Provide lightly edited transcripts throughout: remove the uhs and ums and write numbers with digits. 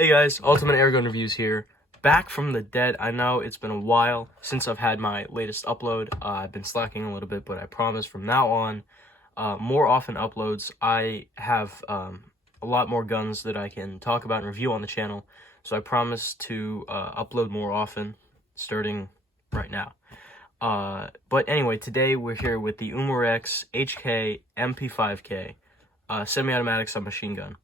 Hey guys, Ultimate Airgun Reviews here. Back from the dead. I know it's been a while since I've had my latest upload. I've been slacking a little bit, but I promise from now on, more often uploads. I have a lot more guns that I can talk about and review on the channel, so I promise to upload more often, starting right now. But anyway, today we're here with the UMAREX HK MP5K semi-automatic submachine gun.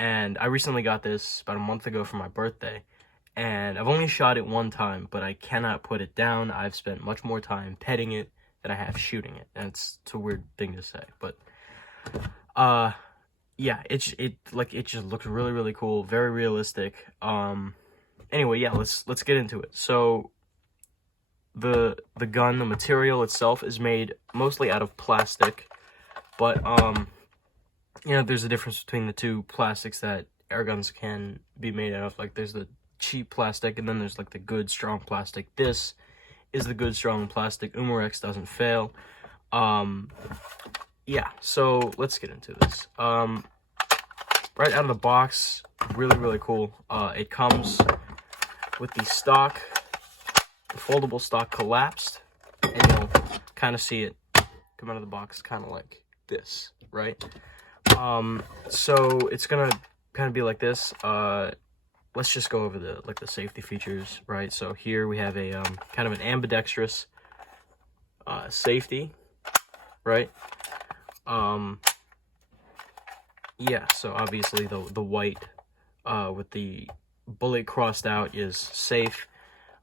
And I recently got this about a month ago for my birthday, and I've only shot it one time, but I cannot put it down. I've spent much more time petting it than I have shooting it, and it's a weird thing to say, but yeah, it just looks really cool, very realistic. Anyway, yeah, let's get into it. So the gun, the material itself is made mostly out of plastic, but you know, there's a difference between the two plastics that air guns can be made out of. Like, there's the cheap plastic, and then there's like the good strong plastic. This is the good strong plastic. UMAREX doesn't fail. Yeah, so let's get into this. Right out of the box, really cool. It comes with the stock, the foldable stock collapsed, and you'll kind of see it come out of the box kind of like this, right? So it's gonna kind of be like this. Let's just go over the safety features, right? So here we have a kind of an ambidextrous safety, right? Yeah, so obviously the white with the bullet crossed out is safe.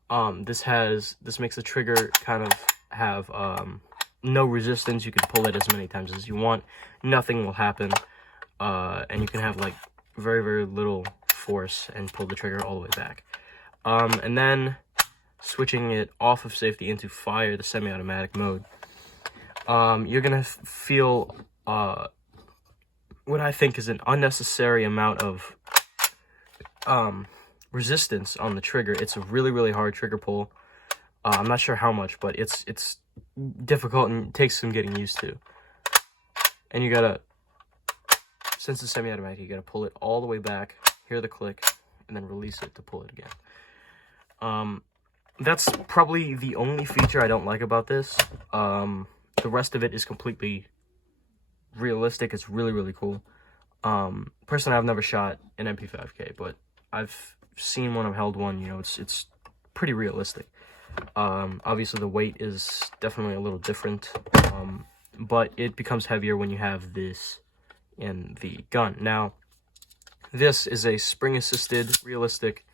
This makes the trigger kind of have no resistance. You can pull it as many times as you want. Nothing will happen. And you can have like very little force and pull the trigger all the way back. And then switching it off of safety into fire, the semi-automatic mode, you're gonna feel what I think is an unnecessary amount of resistance on the trigger. It's a really hard trigger pull. I'm not sure how much, but it's difficult and takes some getting used to. And you gotta, since it's semi-automatic, you gotta pull it all the way back, hear the click, and then release it to pull it again. That's probably the only feature I don't like about this. The rest of it is completely realistic. It's really cool. Personally, I've never shot an MP5K, but I've seen one, I've held one. You know, it's pretty realistic. Obviously the weight is definitely a little different, but it becomes heavier when you have this in the gun. Now, this is a spring-assisted, realistic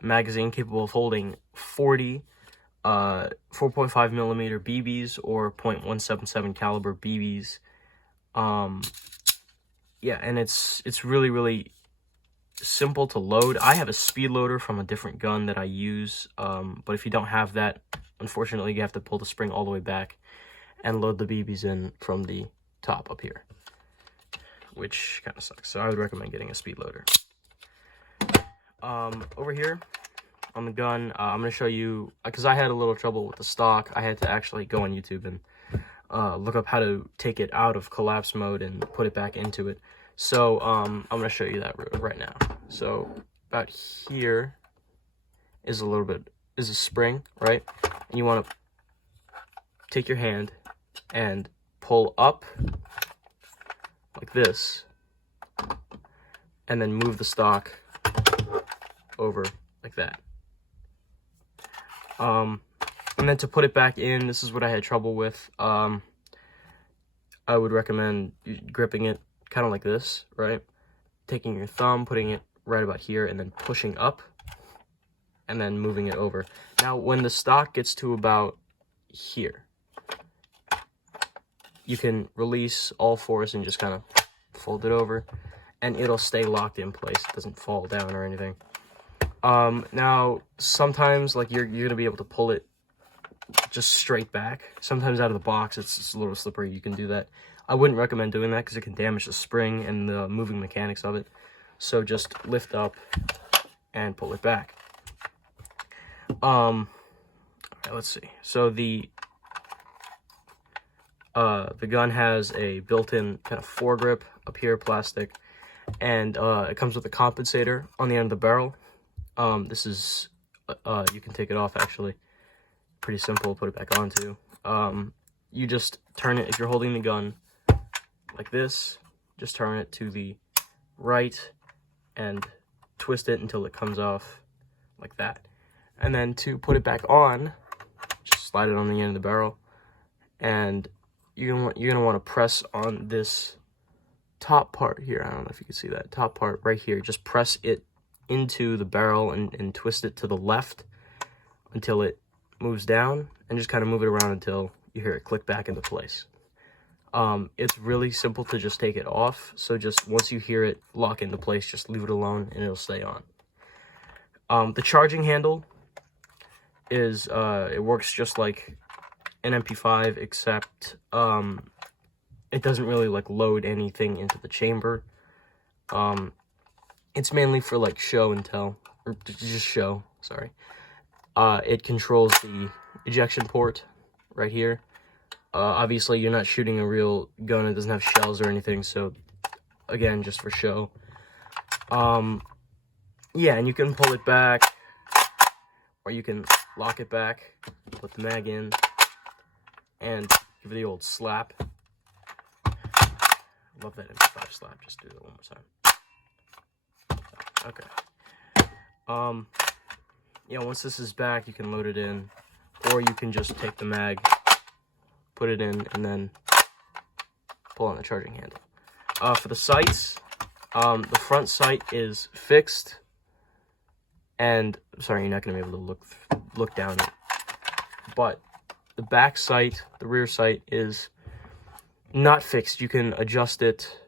magazine capable of holding 40 4.5 millimeter BBs or .177 caliber BBs. Yeah, and it's really simple to load. I have a speed loader from a different gun that I use, but if you don't have that, unfortunately, you have to pull the spring all the way back and load the BBs in from the top up here, which kind of sucks. So I would recommend getting a speed loader. Over here on the gun, I'm going to show you, because I had a little trouble with the stock. I had to actually go on YouTube and look up how to take it out of collapse mode and put it back into it. So I'm going to show you that right now. So about here is a spring, right? And you want to take your hand and pull up like this, and then move the stock over like that. And then to put it back in, this is what I had trouble with. I would recommend gripping it kind of like this, right? Taking your thumb, putting it right about here, and then pushing up, and then moving it over. Now, when the stock gets to about here, you can release all force and just kind of fold it over, and it'll stay locked in place. It doesn't fall down or anything. Now, sometimes, like, you're gonna be able to pull it just straight back. Sometimes out of the box, it's just a little slippery. You can do that. I wouldn't recommend doing that because it can damage the spring and the moving mechanics of it. So just lift up and pull it back. All right, let's see. So the gun has a built-in kind of foregrip up here, plastic, and it comes with a compensator on the end of the barrel. This is, you can take it off actually. Pretty simple, put it back on too. You just turn it, if you're holding the gun like this, just turn it to the right and twist it until it comes off like that. And then to put it back on, just slide it on the end of the barrel, and you're gonna want to press on this top part here. I don't know if you can see that top part right here. Just press it into the barrel and twist it to the left until it moves down, and just kind of move it around until you hear it click back into place. It's really simple to just take it off, so just once you hear it lock into place, just leave it alone and it'll stay on. The charging handle is, it works just like an MP5, except it doesn't really like load anything into the chamber. It's mainly for like show and tell, or just show, sorry. It controls the ejection port right here. Obviously, you're not shooting a real gun. It doesn't have shells or anything, so again, just for show. Yeah, and you can pull it back, or you can lock it back, put the mag in, and give it the old slap. Love that MP5 slap. Just do that one more time. Okay. Yeah, once this is back, you can load it in, or you can just take the mag, put it in, and then pull on the charging handle. For the sights, the front sight is fixed, and sorry, you're not going to be able to look down it, but the back sight, the rear sight, is not fixed. You can adjust it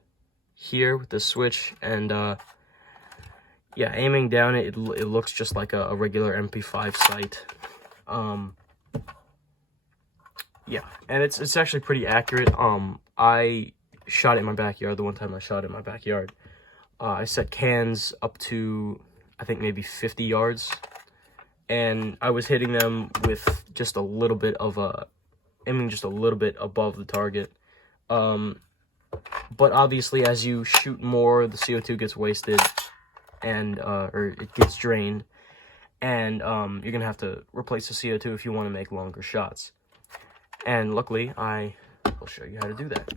here with the switch, and yeah, aiming down it looks just like a regular MP5 sight. Yeah, and it's actually pretty accurate. I shot it in my backyard. The one time I shot it in my backyard, I set cans up to, I think, maybe 50 yards, and I was hitting them with just a little bit of aiming just a little bit above the target. But obviously, as you shoot more, the CO2 gets wasted, and or it gets drained, and you're gonna have to replace the CO2 if you want to make longer shots. And luckily, I'll show you how to do that.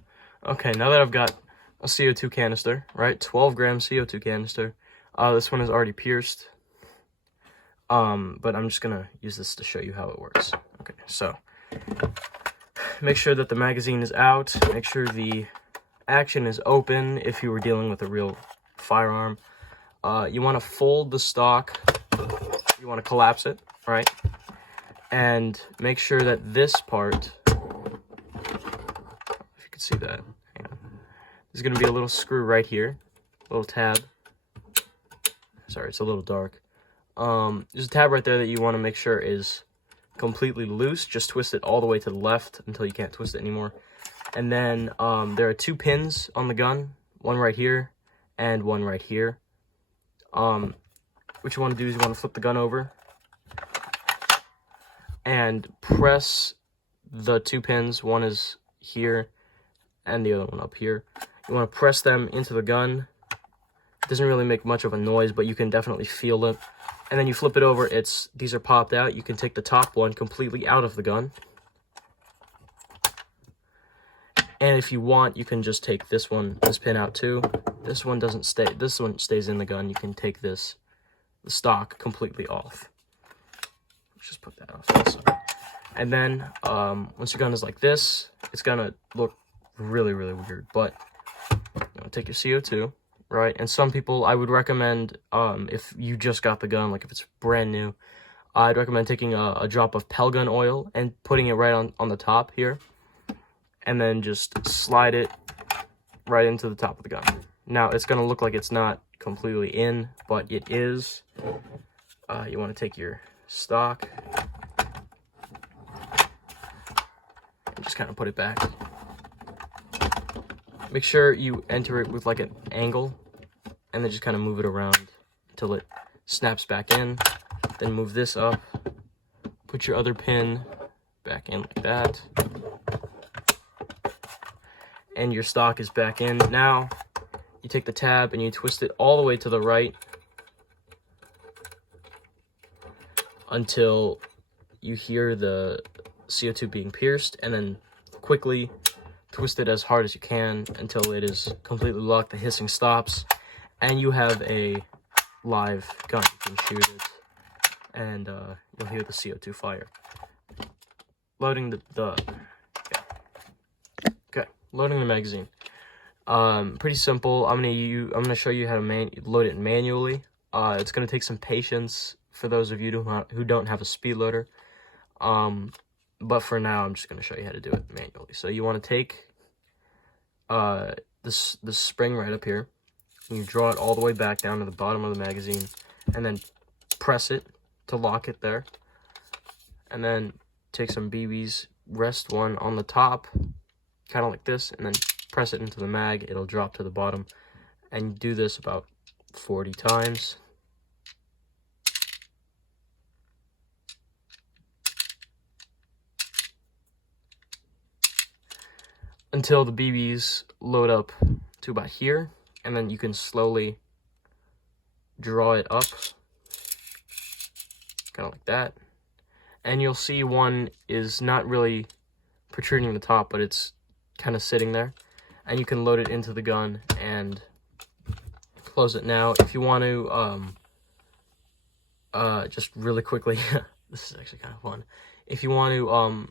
Okay, now that I've got a CO2 canister, right, 12-gram CO2 canister, this one is already pierced, but I'm just gonna use this to show you how it works. Okay, so make sure that the magazine is out, make sure the action is open if you were dealing with a real firearm. You want to fold the stock, you want to collapse it, right? And make sure that this part, if you can see that, hang on. There's going to be a little screw right here, a little tab. Sorry, it's a little dark. There's a tab right there that you want to make sure is completely loose. Just twist it all the way to the left until you can't twist it anymore. And then there are 2 pins on the gun, one right here and one right here. What you want to do is you want to flip the gun over and press the 2 pins. One is here and the other one up here. You want to press them into the gun. It doesn't really make much of a noise, but you can definitely feel it. And then you flip it over, these are popped out. You can take the top one completely out of the gun. And if you want, you can just take this pin out too. This one doesn't stay, this one stays in the gun. You can take the stock completely off. Let's just put that off also. And then, once your gun is like this, it's gonna look really, really weird, but you wanna take your CO2, right? And some people, I would recommend, if you just got the gun, like if it's brand new, I'd recommend taking a drop of Pel gun oil and putting it right on the top here, and then just slide it right into the top of the gun. Now, it's going to look like it's not completely in, but it is. You want to take your stock and just kind of put it back. Make sure you enter it with like an angle, and then just kind of move it around until it snaps back in. Then move this up, put your other pin back in like that, and your stock is back in. Now you take the tab and you twist it all the way to the right until you hear the CO2 being pierced, and then quickly twist it as hard as you can until it is completely locked, the hissing stops, and you have a live gun. You can shoot it, and you'll hear the CO2 fire. Loading loading the magazine. Pretty simple. I'm gonna show you how to load it manually. It's gonna take some patience for those of you who don't have a speed loader. But for now, I'm just gonna show you how to do it manually. So you want to take this spring right up here, and you draw it all the way back down to the bottom of the magazine, and then press it to lock it there. And then take some BBs, rest one on the top, kind of like this, and then press it into the mag. It'll drop to the bottom, and do this about 40 times. Until the BBs load up to about here, and then you can slowly draw it up, kind of like that. And you'll see one is not really protruding the top, but it's kind of sitting there. And you can load it into the gun and close it. Now, if you want to, just really quickly, this is actually kind of fun. If you want to,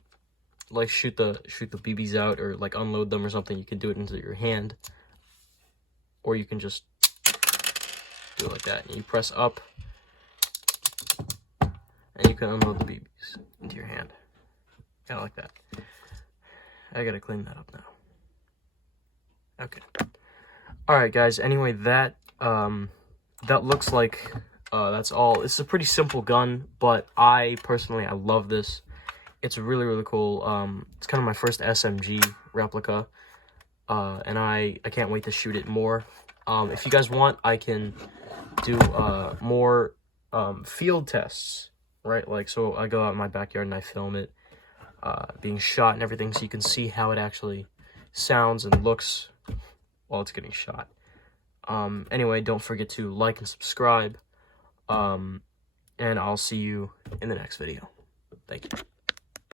like shoot the BBs out, or like unload them or something, you can do it into your hand, or you can just do it like that. And you press up, and you can unload the BBs into your hand, kind of like that. I gotta clean that up now. Okay. All right, guys. Anyway, that looks like that's all. It's a pretty simple gun, but I love this. It's really, really cool. It's kind of my first SMG replica, and I can't wait to shoot it more. If you guys want, I can do more field tests, right? Like, so I go out in my backyard and I film it being shot and everything, so you can see how it actually sounds and looks while it's getting shot. Anyway, don't forget to like and subscribe, and I'll see you in the next video. Thank you.